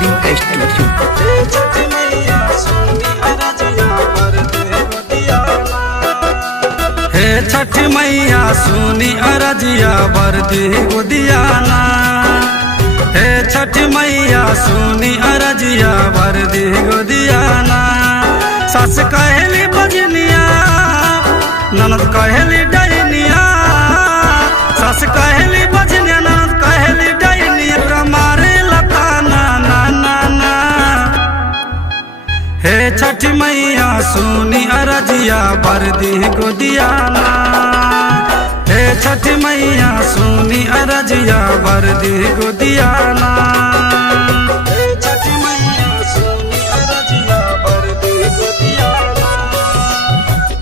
Recording studio. हे छठ मैया सुनी अरजिया बरदी गुदियाना। हे छठ मैया सुनी अरजिया बरदी गुदियाना। सस कहली बजनिया ननद कहली डैनिया। सस कहली बजनिया ननद कहली डैनिया मारे लताना ना ना ना। हे छठ मैया सुनी अरजिया बरदी गुदियाना। हे छठ मैया सुनी अरजिया बरदी गुदियाना। हे छठ मैया सुनी अरजिया बरदी गुदियाना।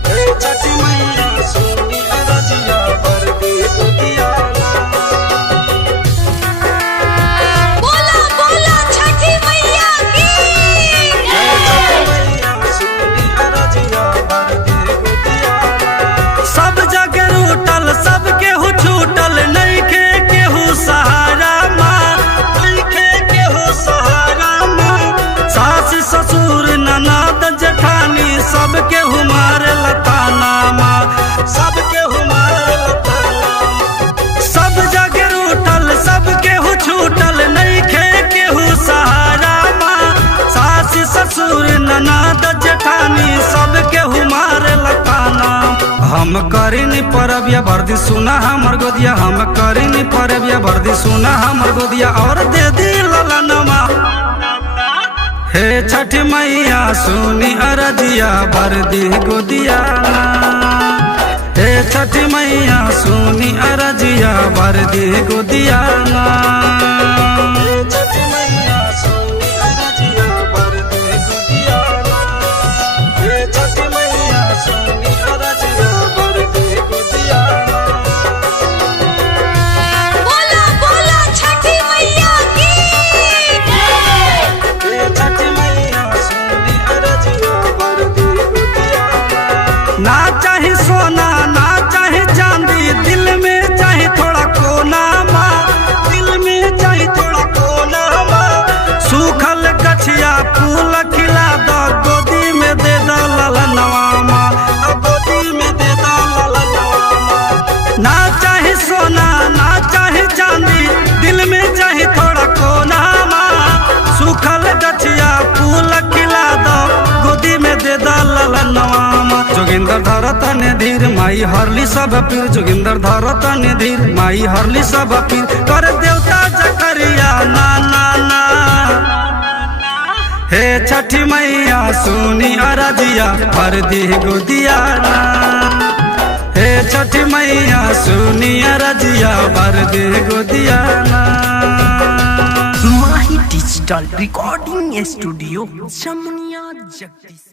हे छठ मैया सुनी अरजिया बरदी गुदियाना। बोला बोला छठी मैया की। सब जगह रूटल सब केहू छूटल नइखे केहू सहारा माँ। नइखे केहू सहारा माँ। सास ससुर ननद जेठानी सब केहू मारे लताना माँ। सब केहू मारे लताना। सब जगह रूटल सब केहू छूटल नइखे केहू सहारा माँ। सास ससुर ननद जेठानी सब केहू मारे लताना। हम करिनी परबिया बर्दी सुना हमर गोदिया। हम करिनी परबिया बर्दी सुना हमर गोदिया और दे दी ललनमा। हे छठ मैया सुनी अरजिया बरदी गुदियाना। हे छठ मैया सुनी अरजिया बरदी गुदियाना। हे छठ मैया सुनी अरजिया बरदी गुदियाना। हे छठ मैया सुनी अरजिया बरदी गुदियाना। बोला बोला छठी मैया की। हे छठ मैया सुनी अरजिया बरदी गुदियाना। ना चाहे सोना ना चाहे चांदी दिल में चाहे थोड़ा कोना माँ। दिल में चाहे थोड़ा कोना माँ। सूखल गछिया फूल खिला दो गोदी में दे दो ललनवा माँ। गोदी में दे दो ललनवा माँ। ना चाहे सोना ना चाहे चांदी दिल में चाहे थोड़ा कोना माँ। सूखल गछिया फूल खिला दो गोदी में दे दो ललनवा माँ। जोगिंदर धरतन धीर माई हरली सब पीर। जोगिंदर धरतन धीर माई हरली सब पीर। कर देवता जकरिया ना ना ना। हे छठ मैया सुनी अरजिया बरदी गुदियाना। हे छठ मैया सुनी अरजिया बरदी गुदियाना। माही डिजिटल रिकॉर्डिंग स्टूडियो जमुनिया जगदीश।